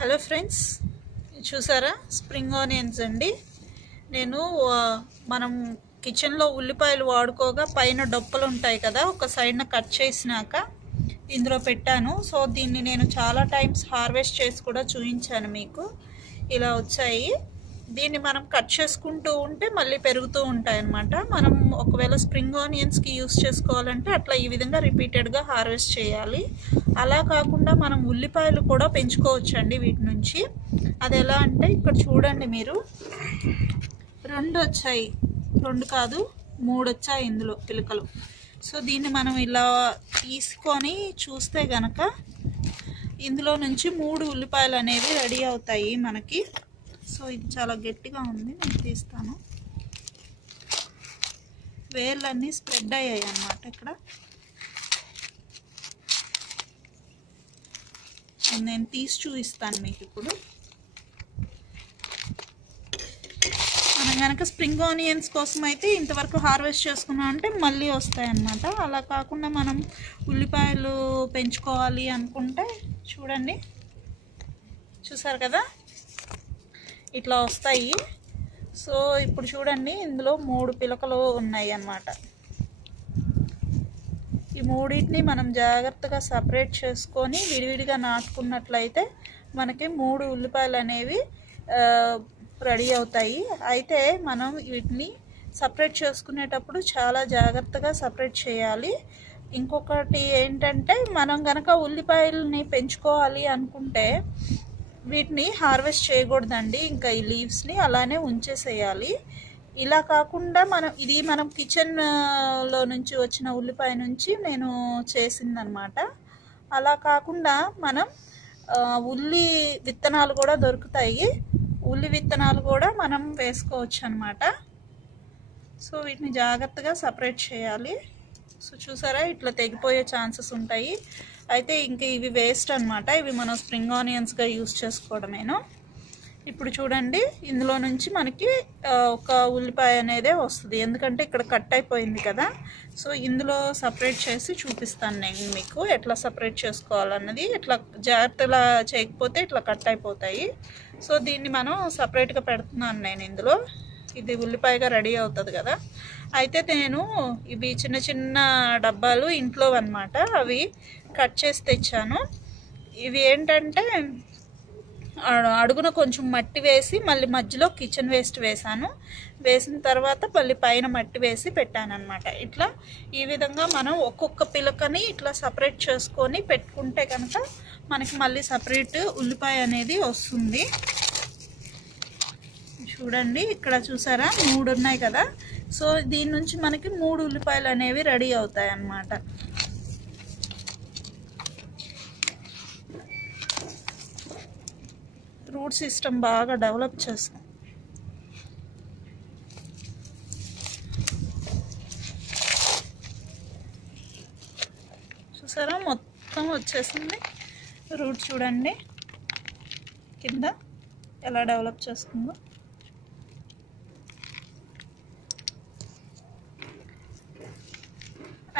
Hello friends, చూసారా spring onions అండి. నేను మనం కిచెన్లో ఉల్లిపాయలు వాడుకోగా పైన డొప్పలు ఉంటాయి కదా, ఒక సైడ్న కట్ చేసినాక ఇందులో పెట్టాను. సో దీన్ని నేను చాలా టైమ్స్ హార్వెస్ట్ చేసి కూడా చూపించాను మీకు. ఇలా వచ్చాయి. దీన్ని మనం కట్ చేసుకుంటూ ఉంటే మళ్ళీ పెరుగుతూ ఉంటాయి అన్నమాట. మనం ఒకవేళ స్ప్రింగ్ ఆనియన్స్కి యూస్ చేసుకోవాలంటే అట్లా ఈ విధంగా రిపీటెడ్గా హార్వెస్ట్ చేయాలి. అలా కాకుండా మనం ఉల్లిపాయలు కూడా పెంచుకోవచ్చండి వీటి నుంచి. అది ఎలా అంటే ఇక్కడ చూడండి మీరు, 2 వచ్చాయి, 2 కాదు 3 వచ్చాయి ఇందులో పిలకలు. సో దీన్ని మనం ఇలా తీసుకొని చూస్తే గనక ఇందులో నుంచి 3 ఉల్లిపాయలు అనేవి రెడీ అవుతాయి మనకి. సో ఇది చాలా గట్టిగా ఉంది, నేను తీస్తాను. వేర్లన్నీ స్ప్రెడ్ అయ్యాయి అన్నమాట. ఇక్కడ నేను తీసి చూపిస్తాను మీకు. ఇప్పుడు మనం కనుక స్ప్రింగ్ ఆనియన్స్ కోసం అయితే ఇంతవరకు హార్వెస్ట్ చేసుకున్నాం అంటే మళ్ళీ వస్తాయి అన్నమాట. అలా కాకుండా మనం ఉల్లిపాయలు పెంచుకోవాలి అనుకుంటే చూడండి, చూసారు కదా ఇట్లా వస్తాయి. సో ఇప్పుడు చూడండి, ఇందులో 3 పిలకలు ఉన్నాయి అన్నమాట. ఈ 3టిని మనం జాగ్రత్తగా సపరేట్ చేసుకొని విడివిడిగా నాటుకున్నట్లయితే మనకి 3 ఉల్లిపాయలు అనేవి రెడీ అవుతాయి. అయితే మనం వీటిని సపరేట్ చేసుకునేటప్పుడు చాలా జాగ్రత్తగా సపరేట్ చేయాలి. ఇంకొకటి ఏంటంటే, మనం గనక ఉల్లిపాయలని పెంచుకోవాలి అనుకుంటే వీటిని హార్వెస్ట్ చేయకూడదండి. ఇంకా ఈ లీవ్స్ని అలానే ఉంచేసేయాలి. ఇలా కాకుండా మనం కిచెన్లో నుంచి వచ్చిన ఉల్లిపాయ నుంచి నేను చేసిందనమాట. అలా కాకుండా మనం ఉల్లి విత్తనాలు కూడా దొరుకుతాయి. ఉల్లి విత్తనాలు కూడా మనం వేసుకోవచ్చు అన్నమాట. సో వీటిని జాగ్రత్తగా సపరేట్ చేయాలి. సో చూసారా, ఇట్లా తెగిపోయే ఛాన్సెస్ ఉంటాయి. అయితే ఇంక ఇవి వేస్ట్ అన్నమాట. ఇవి మనం స్ప్రింగ్ ఆనియన్స్గా యూస్ చేసుకోవడమేను. ఇప్పుడు చూడండి, ఇందులో నుంచి మనకి ఒక ఉల్లిపాయ అనేదే వస్తుంది, ఎందుకంటే ఇక్కడ కట్ అయిపోయింది కదా. సో ఇందులో సపరేట్ చేసి చూపిస్తాను నేను మీకు ఎట్లా సపరేట్ చేసుకోవాలన్నది. ఇట్లా జాగ్రత్తగా చేయకపోతే ఇట్లా కట్ అయిపోతాయి. సో దీన్ని మనం సపరేట్గా పెడుతున్నాను నేను ఇందులో. ఇది ఉల్లిపాయగా రెడీ అవుతుంది కదా. అయితే నేను ఇవి చిన్న చిన్న డబ్బాలు ఇంట్లో అన్నమాట, అవి కట్ చేసి తెచ్చాను. ఇవి ఏంటంటే అడుగున కొంచెం మట్టి వేసి మళ్ళీ మధ్యలో కిచెన్ వేస్ట్ వేసాను. వేసిన తర్వాత మళ్ళీ పైన మట్టి వేసి పెట్టాను అనమాట. ఇట్లా ఈ విధంగా మనం ఒక్కొక్క పిలకని ఇట్లా సపరేట్ చేసుకొని పెట్టుకుంటే కనుక మనకి మళ్ళీ సపరేట్ ఉల్లిపాయ అనేది వస్తుంది. చూడండి, ఇక్కడ చూసారా 3 ఉన్నాయి కదా. సో దీని నుంచి మనకి 3 ఉల్లిపాయలు అనేవి రెడీ అవుతాయి అన్నమాట. రూట్ సిస్టమ్ బాగా డెవలప్ చేస్తాం. చూసారా మొత్తం వచ్చేసింది రూట్. చూడండి కింద ఎలా డెవలప్ చేస్తుందో.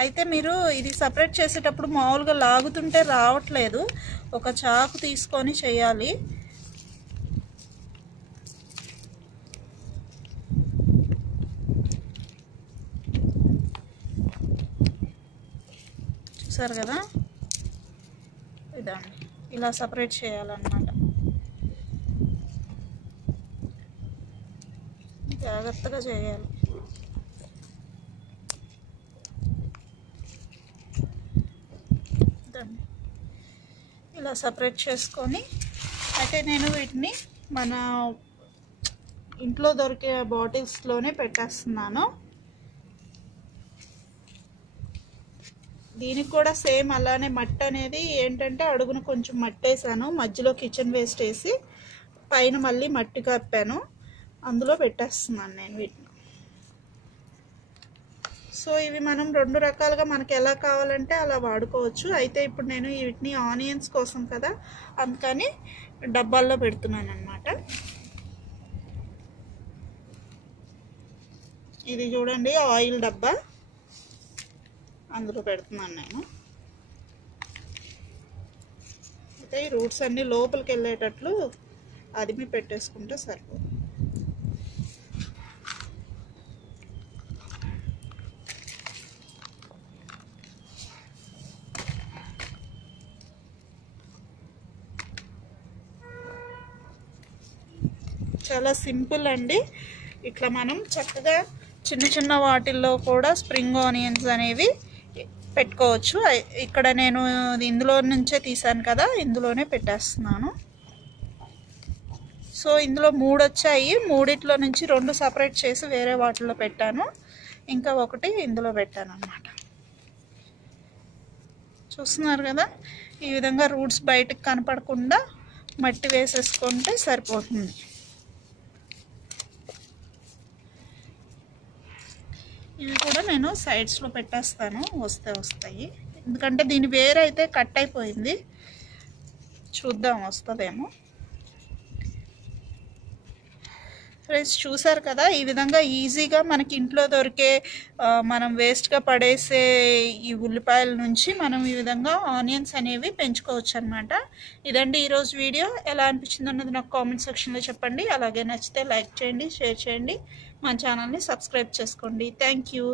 అయితే మీరు ఇది సపరేట్ చేసేటప్పుడు మామూలుగా లాగుతుంటే రావట్లేదు, ఒక చాకు తీసుకొని చేయాలి. చూసారు కదా, ఇదండి ఇలా సపరేట్ చేయాలన్నమాట. జాగ్రత్తగా చేయాలి. ఇలా సపరేట్ చేసుకొని, అయితే నేను వీటిని మన ఇంట్లో దొరికే బాటిల్స్లోనే పెట్టేస్తున్నాను. దీనికి కూడా సేమ్ అలానే మట్టి అనేది ఏంటంటే అడుగున కొంచెం మట్టి వేసాను, మధ్యలో కిచెన్ వేస్ట్ వేసి పైన మళ్ళీ మట్టి కప్పాను, అందులో పెట్టేస్తున్నాను నేను వీటిని. సో ఇవి మనం 2 రకాలుగా మనకి ఎలా కావాలంటే అలా వాడుకోవచ్చు. అయితే ఇప్పుడు నేను వీటిని ఆనియన్స్ కోసం కదా, అందుకని డబ్బాల్లో పెడుతున్నాను అన్నమాట. ఇది చూడండి ఆయిల్ డబ్బా, అందులో పెడుతున్నాను నేను. అయితే ఈ రూట్స్ అన్నీ లోపలికి వెళ్ళేటట్లు అదిమి పెట్టేసుకుంటే సరిపోతుంది. చాలా సింపుల్ అండి. ఇట్లా మనం చక్కగా చిన్న చిన్న వాటిల్లో కూడా స్ప్రింగ్ ఆనియన్స్ అనేవి పెట్టుకోవచ్చు. ఇక్కడ నేను ఇందులో నుంచే తీసాను కదా, ఇందులోనే పెట్టేస్తున్నాను. సో ఇందులో 3 వచ్చాయి. 3 నుంచి 2 సపరేట్ చేసి వేరే వాటిల్లో పెట్టాను, ఇంకా 1 ఇందులో పెట్టాను అన్నమాట. చూస్తున్నారు కదా, ఈ విధంగా రూట్స్ బయటకు కనపడకుండా మట్టి వేసేసుకుంటే సరిపోతుంది. ఇవి కూడా నేను సైడ్స్లో పెట్టేస్తాను, వస్తాయి. ఎందుకంటే దీని వేరే అయితే కట్ అయిపోయింది, చూద్దాం వస్తుందేమో. ఫ్రెండ్స్ చూసారు కదా, ఈ విధంగా ఈజీగా మనకి ఇంట్లో దొరికే మనం వేస్ట్గా పడేసే ఈ ఉల్లిపాయల నుంచి మనం ఈ విధంగా ఆనియన్స్ అనేవి పెంచుకోవచ్చు అనమాట. ఇదండి ఈరోజు వీడియో. ఎలా అనిపించింది అన్నది నాకు కామెంట్ సెక్షన్లో చెప్పండి. అలాగే నచ్చితే లైక్ చేయండి, షేర్ చేయండి, మన ఛానల్ని సబ్స్క్రైబ్ చేసుకోండి. Thank you.